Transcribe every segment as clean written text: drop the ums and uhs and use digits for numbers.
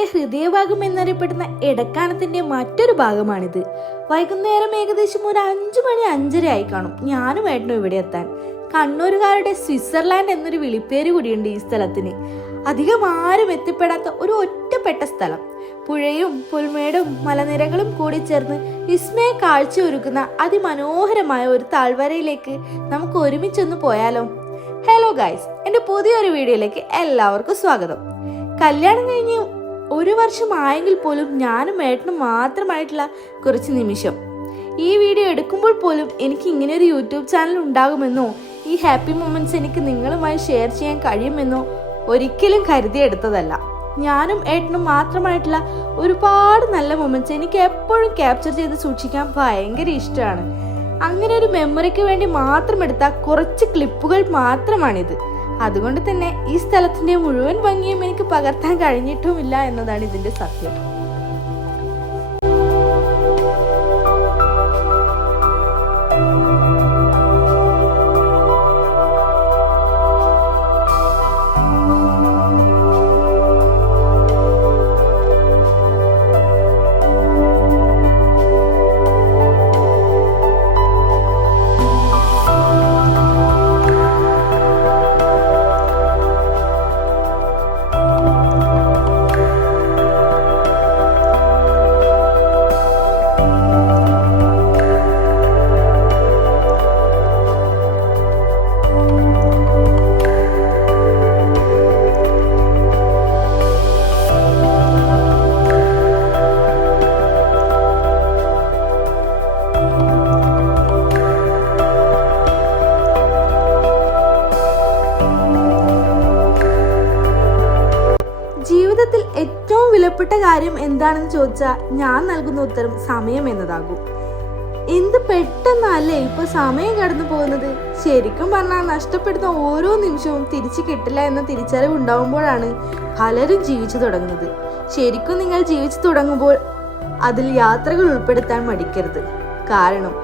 കേരളയുടെ ഹൃദയഭാഗം എന്നറിയപ്പെടുന്ന എടക്കാനത്തിന്റെ മറ്റൊരു ഭാഗമാണിത്. വൈകുന്നേരം ഏകദേശം ഒരു 5 മണി 5:30 ആയി കാണും ഞാനും ഏട്ടനും ഇവിടെ എത്താൻ. കണ്ണൂരുകാരുടെ സ്വിറ്റ്സർലാൻഡ് എന്നൊരു വിളിപ്പേര് കൂടിയുണ്ട് ഈ സ്ഥലത്തിന്. അധികം ആരും എത്തിപ്പെടാത്ത ഒരു ഒറ്റപ്പെട്ട സ്ഥലം. പുഴയും പുൽമേടും മലനിരകളും കൂടി ചേർന്ന് വിസ്മയ കാഴ്ച ഒരുക്കുന്ന അതിമനോഹരമായ ഒരു താഴ്വരയിലേക്ക് നമുക്ക് ഒരുമിച്ചൊന്ന് പോയാലോ? ഹലോ ഗൈസ്, എൻ്റെ പുതിയൊരു വീഡിയോയിലേക്ക് എല്ലാവർക്കും സ്വാഗതം. കല്യാണം കഴിഞ്ഞ് 1 വർഷം ആയെങ്കിൽ പോലും ഞാനും ഏട്ടനും മാത്രമായിട്ടുള്ള കുറച്ച് നിമിഷം. ഈ വീഡിയോ എടുക്കുമ്പോൾ പോലും എനിക്ക് ഇങ്ങനെ ഒരു യൂട്യൂബ് ചാനൽ ഉണ്ടാകുമെന്നോ ഈ ഹാപ്പി മൊമെന്റ്സ് എനിക്ക് നിങ്ങളുമായി ഷെയർ ചെയ്യാൻ കഴിയുമെന്നോ ഒരിക്കലും കരുതിയെടുത്തതല്ല. ഞാനും ഏട്ടനും മാത്രമായിട്ടുള്ള ഒരുപാട് നല്ല മൊമെന്റ്സ് എനിക്ക് എപ്പോഴും ക്യാപ്ചർ ചെയ്ത് സൂക്ഷിക്കാൻ ഭയങ്കര ഇഷ്ടമാണ്. അങ്ങനെ ഒരു മെമ്മറിക്ക് വേണ്ടി മാത്രം എടുത്ത കുറച്ച് ക്ലിപ്പുകൾ മാത്രമാണിത്. അതുകൊണ്ട് തന്നെ ഈ സ്ഥലത്തിന്റെ മുഴുവൻ ഭംഗിയും എനിക്ക് പകർത്താൻ കഴിഞ്ഞിട്ടുമില്ല എന്നതാണ് ഇതിന്റെ സത്യം. ജീവിതത്തിൽ ഏറ്റവും വിലപ്പെട്ട കാര്യം എന്താണെന്ന് ചോദിച്ചാൽ ഞാൻ നൽകുന്ന ഉത്തരം സമയം എന്നതാകും. എന്ത് പെട്ടെന്നല്ലേ ഇപ്പൊ സമയം കടന്നു പോകുന്നത്. ശരിക്കും പറഞ്ഞാൽ നഷ്ടപ്പെടുന്ന ഓരോ നിമിഷവും തിരിച്ചു കിട്ടില്ല എന്ന തിരിച്ചറിവ് ഉണ്ടാകുമ്പോഴാണ് പലരും ജീവിച്ചു തുടങ്ങുന്നത്. ശരിക്കും നിങ്ങൾ ജീവിച്ചു തുടങ്ങുമ്പോൾ അതിൽ യാത്രകൾ ഉൾപ്പെടുത്താൻ മടിക്കരുത്. കാരണം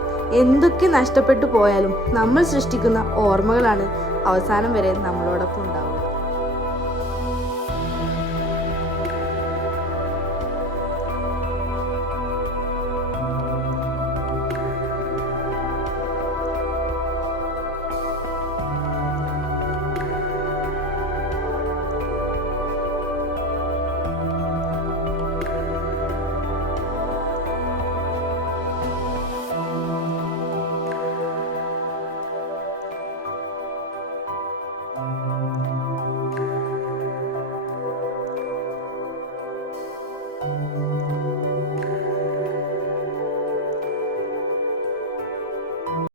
എന്തൊക്കെ നഷ്ടപ്പെട്ടു പോയാലും നമ്മൾ സൃഷ്ടിക്കുന്ന ഓർമ്മകളാണ് അവസാനം വരെ നമ്മളോടൊപ്പം ഉണ്ടാവുക.